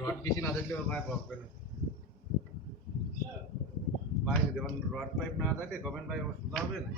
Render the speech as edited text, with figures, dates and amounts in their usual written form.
Rod বেশি না থাকলে ভাই বকবে না ভাই, যখন রড পাইপ না থাকে কমেন্ট ভাই সোজা হবে না।